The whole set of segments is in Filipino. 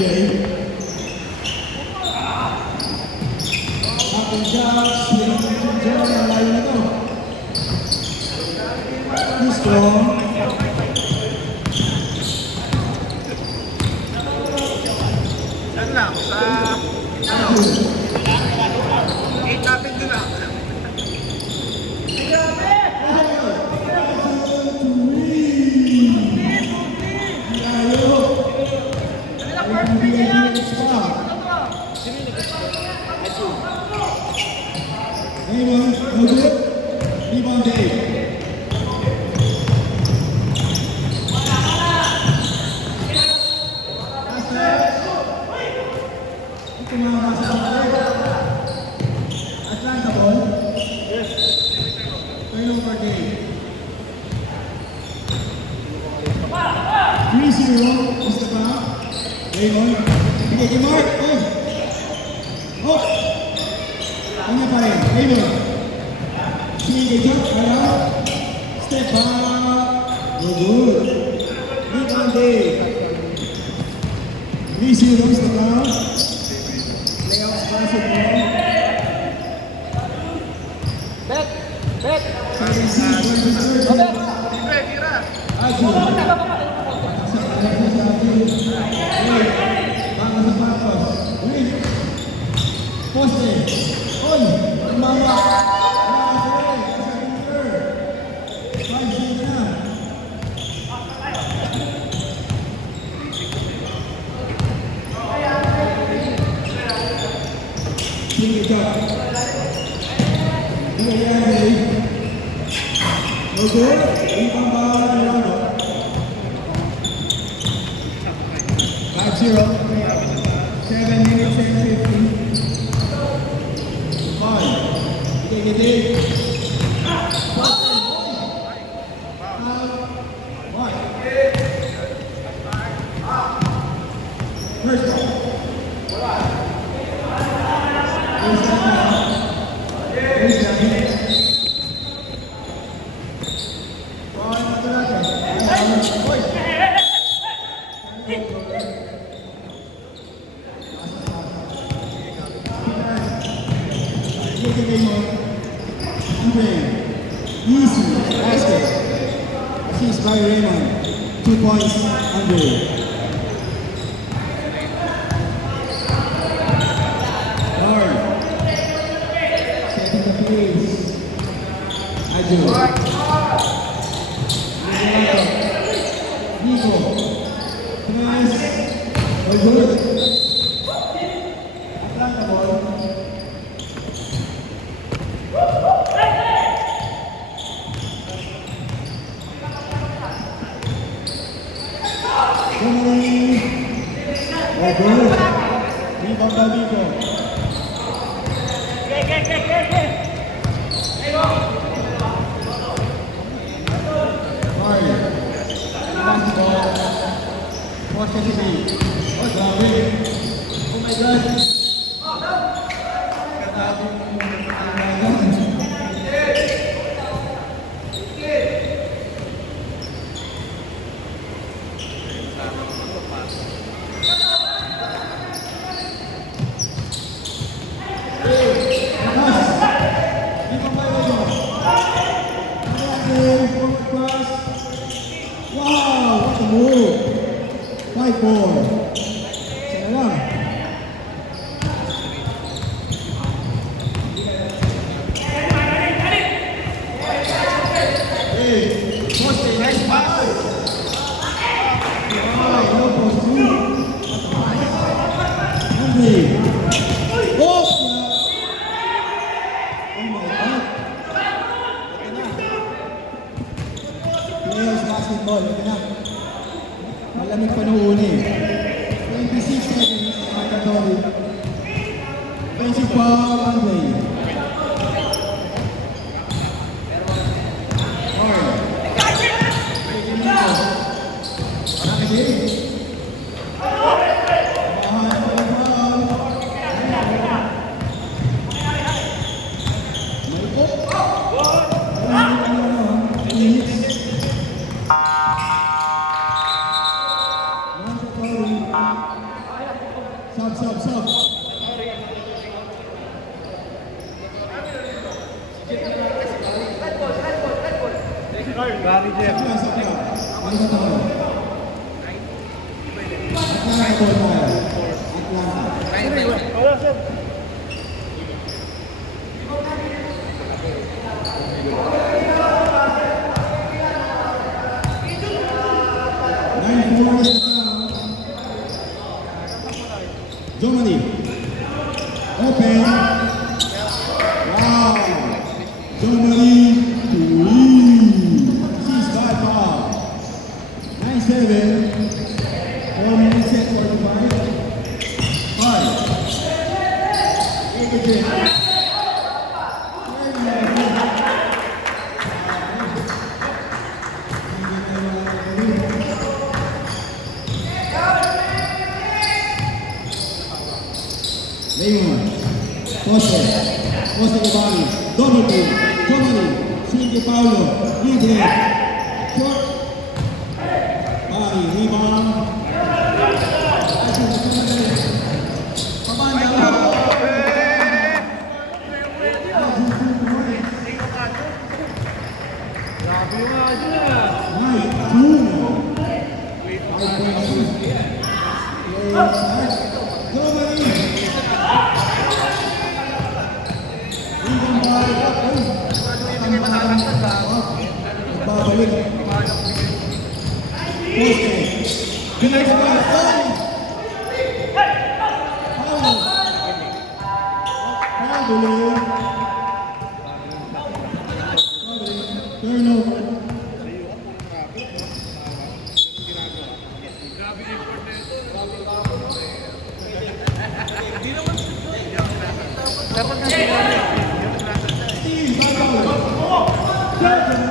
Monday. Ating judge, ladies and gentlemen, malayo na to. Too strong. Yan lang, sa... Ano? 8 natin doon lang. Anyone? No good? Rebound Dave. Ito mga masasabay. Atlanta ball. Yes. Turnover Dave. 3-0. Gusto ba? Raymond. Sige, kay Mark. Oh! Kanya pa rin. Raymond. Sige, jump. Around. Step back. No good. Rebound Dave. 3-0. Gusto ba? Playoffs basketball. Bet! Bet! 7-6 versus 30. Libre, tira! Adjo. Baka sa patos. Win. Poste. On. Mama. 5-0 na. Sige, jump. Sige, yan, Dave. No good. Rebound ba? Milano. 5-0. 7 minutes and 50. Ball. Sige, Dave. First ball. Easy basket. Assist by Raymond. 2 points under. Guard. Setting the pace. Adjo. Nico. Nice. All good. Atlanta ball. All good. Rebound by Nico. Mario. Basketball. Positivity. Oh, grabe. Oh my God. Wow, what a move. 5-4. Sana lang. Hey, poste, nice pass. Wow, no post two. Andre. Oh, oh my God. Players basketball, ito na. Malamig pa noon eh. 26 seconds, Makatobi. Offensive foul, Andre. Hard. Parang kasi. Gary Jeff. Sakya. Ano sa tao? Atlanta ito tayo. Atlanta. Wala, sir. Germany. Open. Wow. Germany to lead. This is by far. 9-7. 4 minutes set 45. 5. 8 again. Raymond, Jose Giovanni, Dominic, Giovanni, Cindy Paulo, Libre, Short, Bari, rebound, babalik. Poste. Ginagawa. Paulo. Paulo. Turnover. Dapat na sila. Steve, Paulo. Raymond.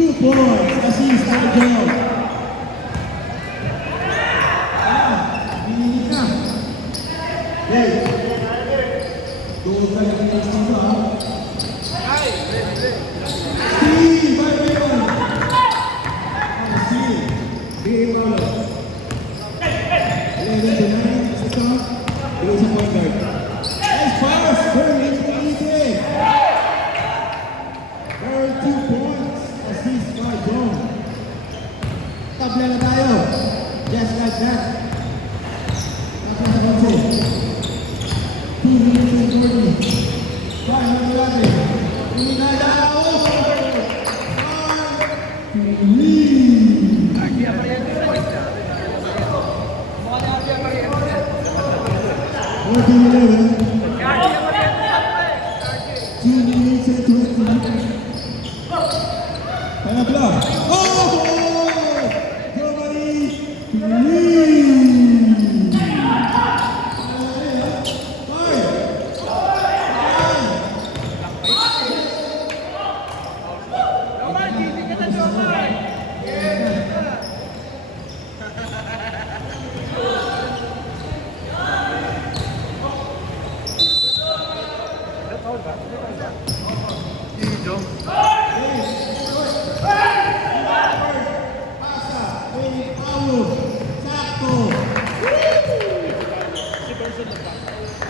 2 points. Assist by John. Ini ka. Hey. Doon ka lang ang dito ha. Steve, by Raymond. Steve. Steve, Paulo. 11 to 9. Sa top. Doon sa point guard. Nice pass. Very easy. 2 points. Assist by John. Tabla na tayo. Just like that. Tabla sa konse. 2 minutes and 40. Kaya na natin. Inalaos. Oh! Germany lead!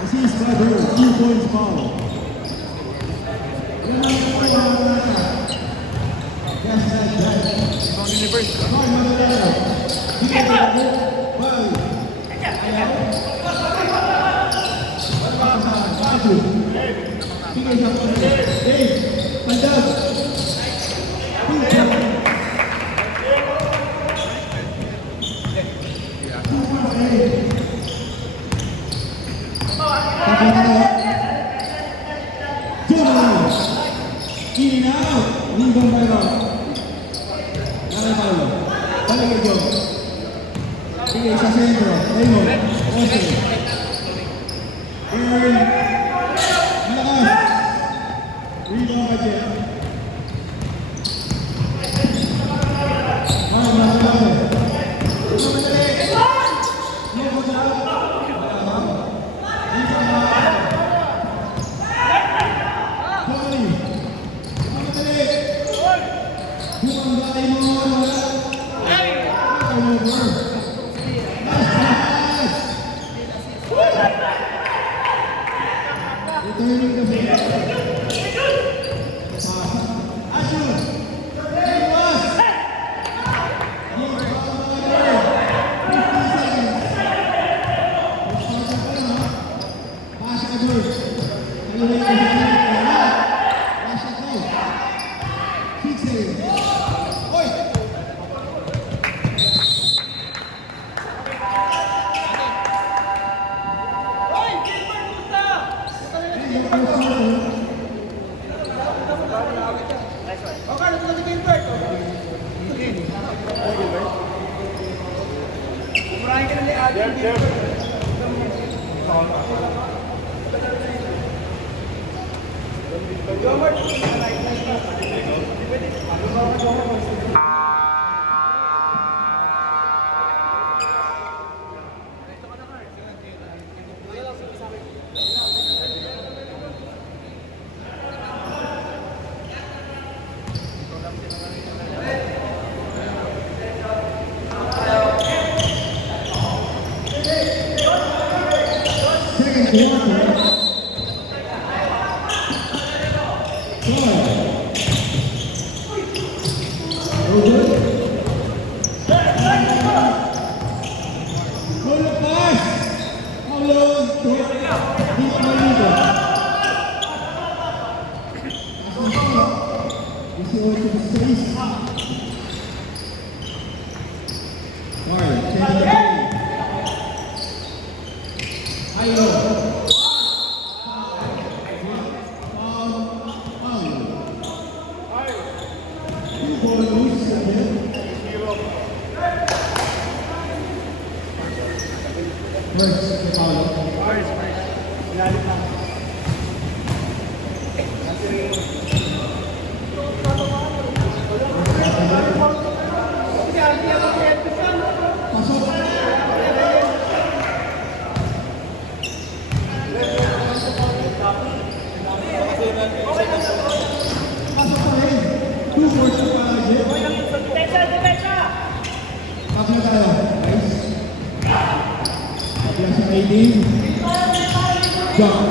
Assist by Bird, 2 points foul. Just like that. Ibang universe. In and out, rebound by Rob. Nalay Paulo. Balik kay John. Sige, sa sentro. Raymond. Jose. Earn. Malakas. Rebound by Jeff. Malakas. Nice pass. Returning the favor. Ashun. Iwas. Give all order. 50 seconds. Restarted pa lang, ha? Pass agad. Kalihin ka sa kanya. Pass agad. 6 seconds. Oy! Second quarter. Over. Hold the pass. Paulo to Di Marido. This is to the space. Alright, change the play. Ayo. First, Paulo. Pasok. Pasok pa rin. 2-4 pa rin. Pasok na tayo. Nice. Kapila sa 18. John.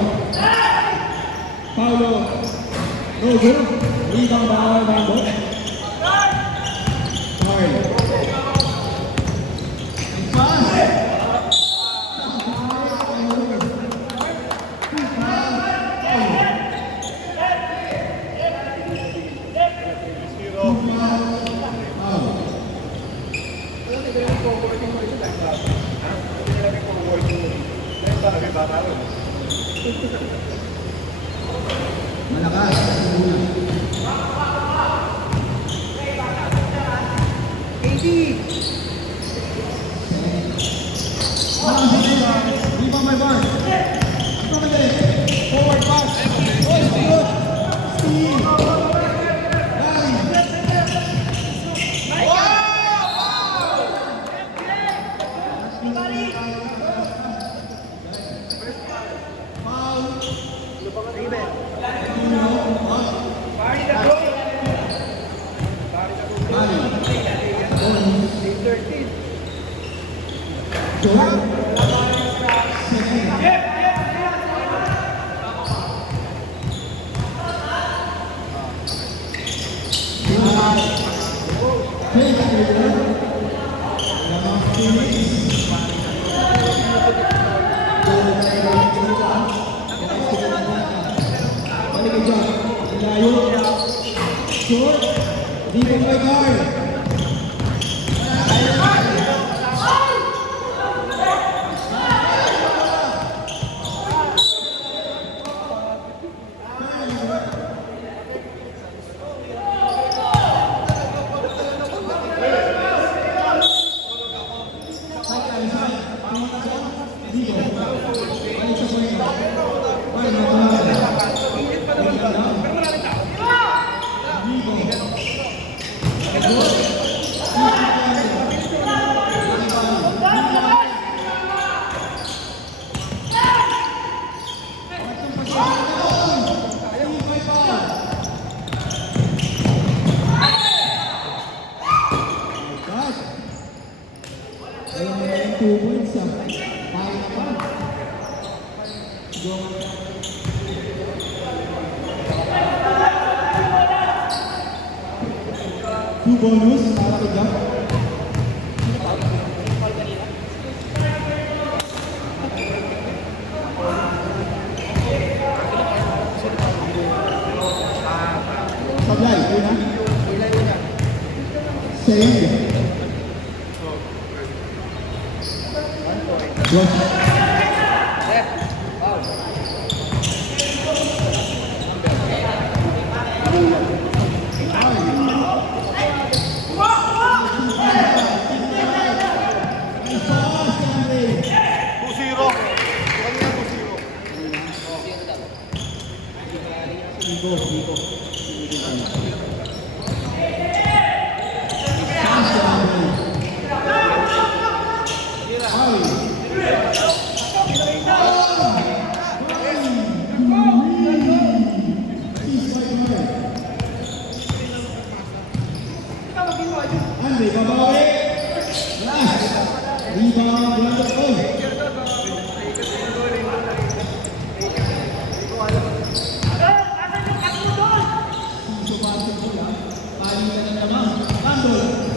Paulo. No good. Rebound by Armando. Carl. Pass. Malakas. Rebound by Barnes. Forward pass. Oh, good. Steve. Short, defense by guard. Good. bonus para kay Jack. Sablay, yun na. Send. Watch. Andre, babawi. Last. Rebound, wonderful. Sumasok sila. Palitan na naman. Randall.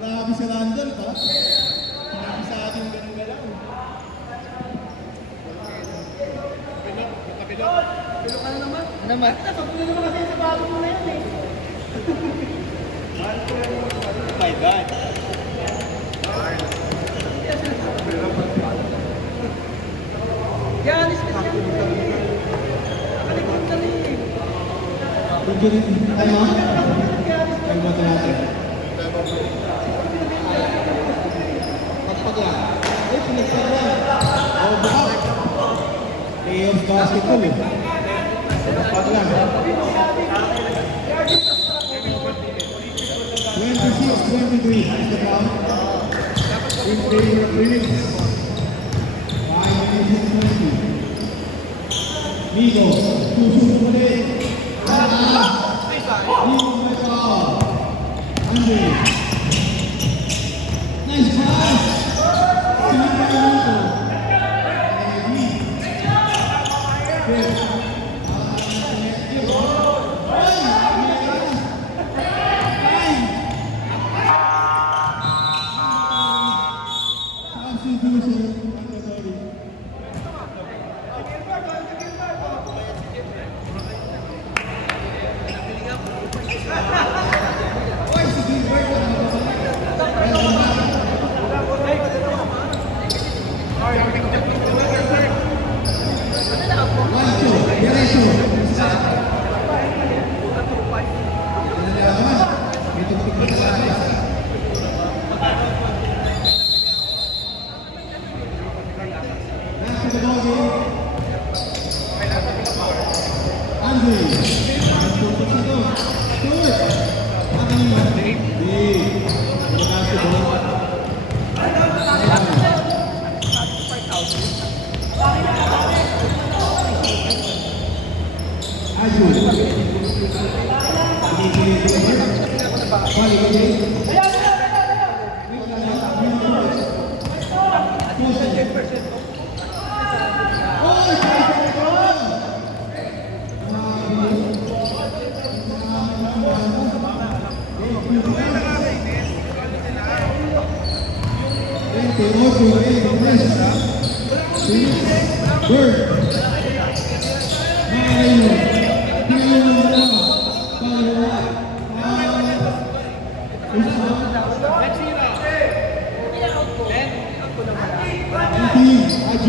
Grabe si Randall, pa. Grabe sa ating ganun galaw. Pilo ka na naman. Ano naman? Pagpulo naman kasi sa bago mo na yun eh. My God. Yanis ka siya. Nakalikot ka rin eh. Ano? Ano ba ito natin? Pagpag lang. Ay, pinagpag lang. Oh, bukas. Playoff basketball eh. Pagpag lang. 26-23 is the count. In favor of Phoenix. 5 minutes and 20. Nico, tusok ulit. Nico may foul. Andre. Nice pass. Sinipa yung Nico. Eddie. Fifth.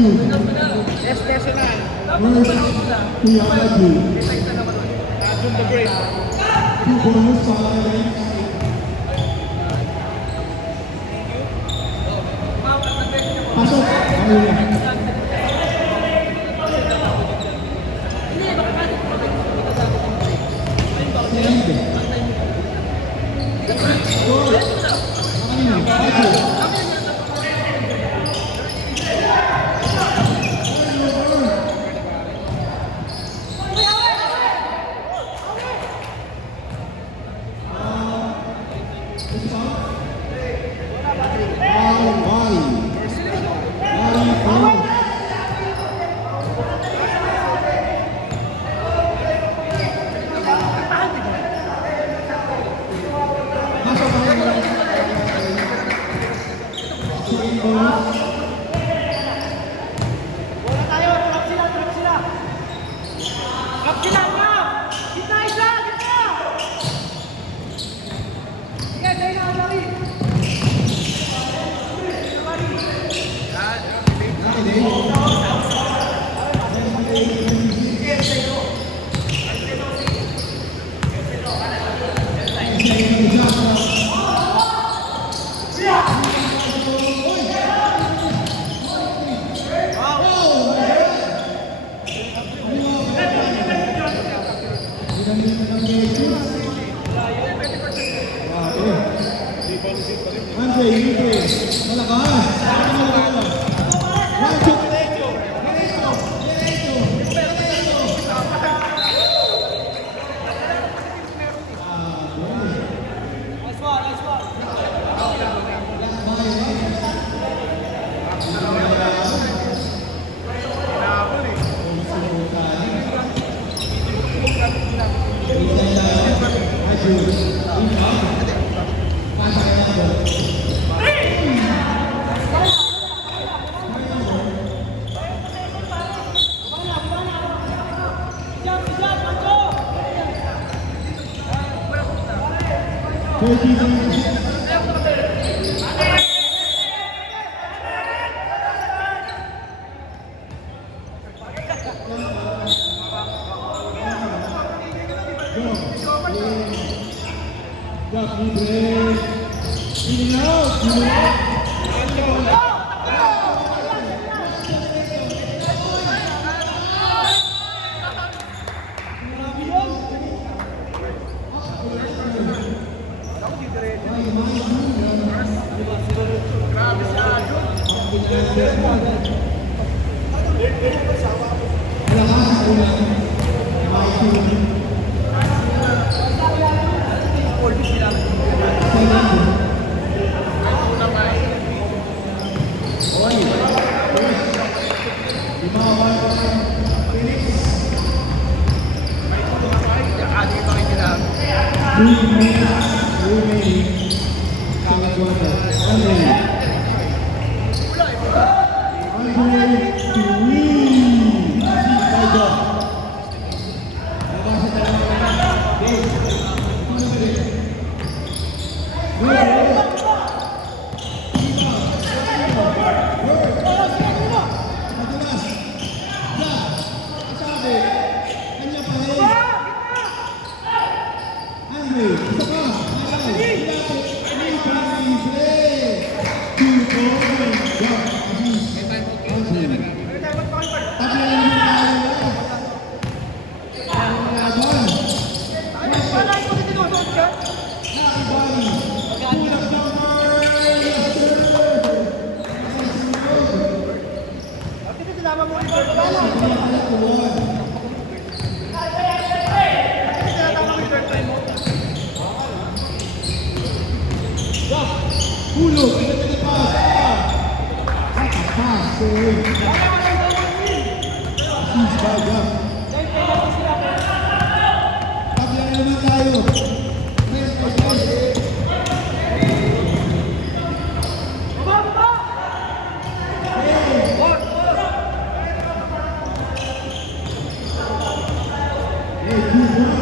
Jude. Yes, personal. First, Kuya Jude. June the Great. 2 bonus para Rex. Pasok. Ayun lang. Andre, Andre, malakas. Malakas. One, two, diretso. Diretso. Diretso. Hey,